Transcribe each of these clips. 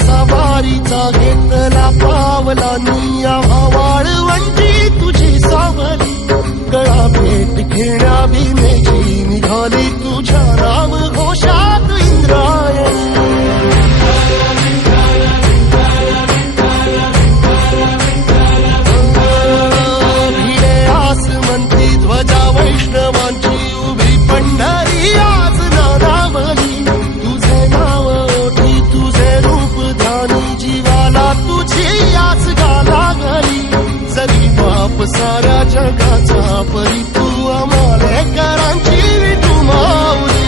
सवारीचा घेतला पावला निया वाळवंटी तुझी सावली गळा भेट घेण्या भीमेची निघाली तुझ्या नाम घोषात इंद्रायणी भिडे आसमंती ध्वजा वैष्णवांची उभी पंढरी आज नादावली तुझे नाव ओठी तुझे रूप ध्यानी जीवाला तुझी आस लागली जरी बाप साऱ्या जगाचा परी तू आमालेकरांची विठू माऊली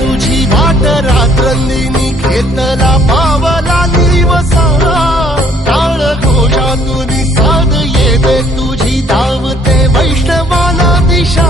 तुझी वाट रात्रंदिनी घेतला पावला निवसा टाळ घोषातून साध येते तुझी धावते वैष्णवाला दिशा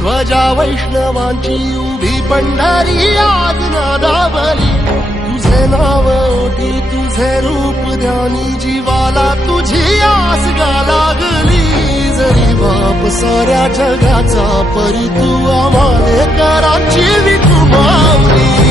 ध्वजा वैष्णवांची उभी पंढरी आज नादावली तुझे नाव ओठी तुझे रूप ध्यानी जीवाला तुझी आस लागली जरी बाप साऱ्या जगाचा परी तू आमालेकरांची विठू माऊली